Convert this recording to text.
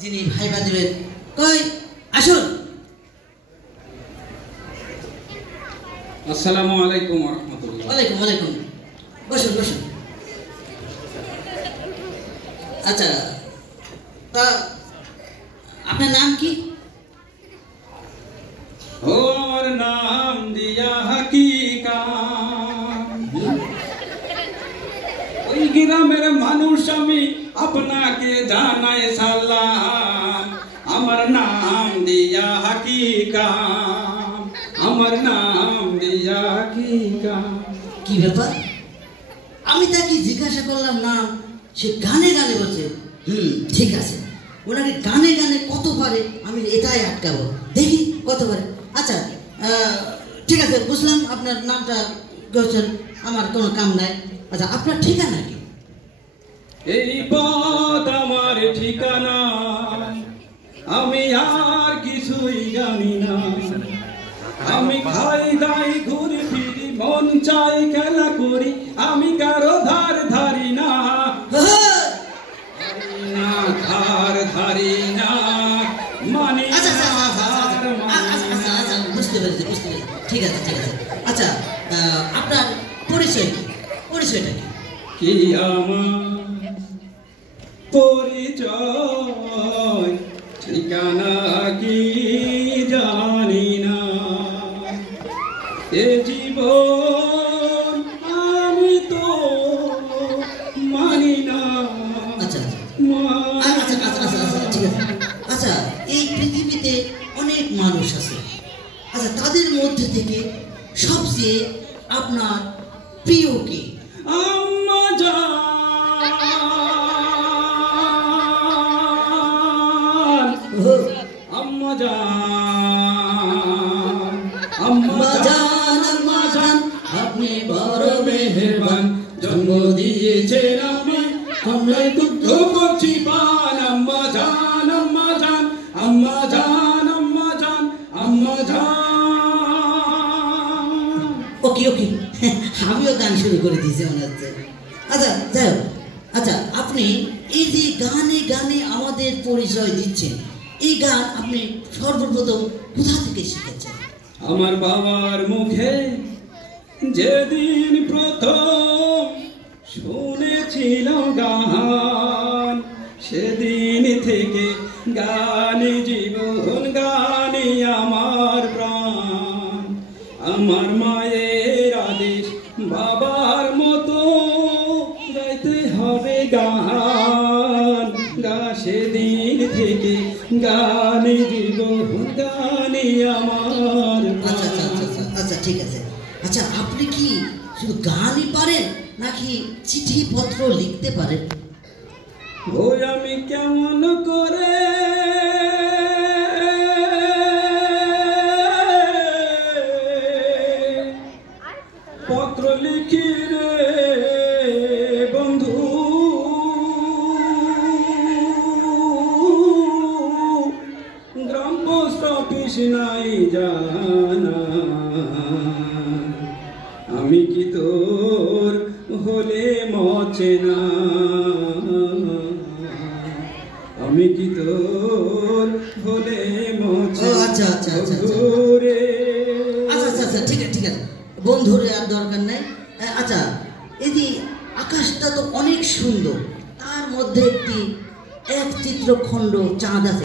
যিনি ভাইবা দেবেন। কই আসুন। আসসালামু আলাইকুম ওয়া রাহমাতুল্লাহ। ওয়ালাইকুম ওয়ালাইকুম। বসুন বসুন। আচ্ছা, তা আপনার নাম কি? ও আমার নাম দিয়া হাকিকা, ওই গ্রামের মানুষ আমি আপনাকে জানাই সালাম। আমার নাম দিয়া হাকিকা, আমার নাম দিয়া হাকিকা। কি ব্যাপার? আমি তাকে জিজ্ঞাসা করলাম নাম, সে গানে গানে বলছে ঠিক আছে। ওনাকে গানে গানে কত পারে আমি এটাই আটকাবো, দেখি কত পারে। আচ্ছা ঠিক আছে, বুঝলাম আপনার নামটা বলছেন, আমার কোনো কাম নাই। আচ্ছা, আপনার ঠিকানা কি? এই পথ আমার ঠিকানা, আমি আর কিছুই জানি না। আমি খাই দাই ঘুরে ফিরি, মন চাই খেলা করি, আমি কারো ধার ধারি না, ধার ধারি না, মানি বুঝতে পেরেছি বুঝতে পেরেছি, ঠিক আছে ঠিক আছে। আচ্ছা, আপনার পরিচয় কি? পরিচয়টা কি? কি আমার পরিচয় ঠিকানা কি জানি না, এ জীবন আমি তো মানি না। আচ্ছা আচ্ছা আচ্ছা আচ্ছা আচ্ছা ঠিক আছে। আচ্ছা, এই পৃথিবীতে অনেক মানুষ আছে। আচ্ছা, তাদের মধ্যে থেকে সবচেয়ে আপনার প্রিয় কে? আম্মা জান, আম্মা জান, আম্মা জান, আম্মা জান, আপনি বড় মেহেরবান, জন্ম দিয়েছেন আমি, আমরা দুগ্ধ করছি পান। আম্মা জান, আম্মা জান, আম্মা জান, আম্মা জান, আম্মা জান। ওকে ওকে, আমিও গান শুরু করে দিয়েছি মনে হচ্ছে। আচ্ছা যাই হোক, আচ্ছা আপনি এই যে গানে গানে আমাদের পরিচয় দিচ্ছেন, এই গান আপনি সর্বপ্রথম কোথা থেকে শিখেছেন? আমার বাবার মুখে যেদিন প্রথম শুনেছিলাম গান, সেদিন থেকে গানে জীবন, গানে আমার প্রাণ। আমার মায়ের আদেশ, বাবার মতো গাইতে হবে গান, গা সেদিন থেকে গানে জীবন, গানে আমার। আচ্ছা আচ্ছা আচ্ছা আচ্ছা আচ্ছা ঠিক আছে। আচ্ছা, আপনি কি শুধু গানই পারেন নাকি চিঠি পত্র লিখতে পারেন? ওই আমি কেমন করে পত্র লিখি রে বন্ধু, গ্রাম পোস্ট অফিস নাই জানা, আমি কি তোর হলে মচে না, আমি কি তোর হলে মচে। আচ্ছা আচ্ছা আচ্ছা রে আচ্ছা আচ্ছা আচ্ছা ঠিক আছে ঠিক আছে, বন্ধুরে আর দরকার নেই। আচ্ছা, এই যে আকাশটা তো অনেক সুন্দর, তার মধ্যে একটি এক চিত্রখণ্ড চাঁদ আছে।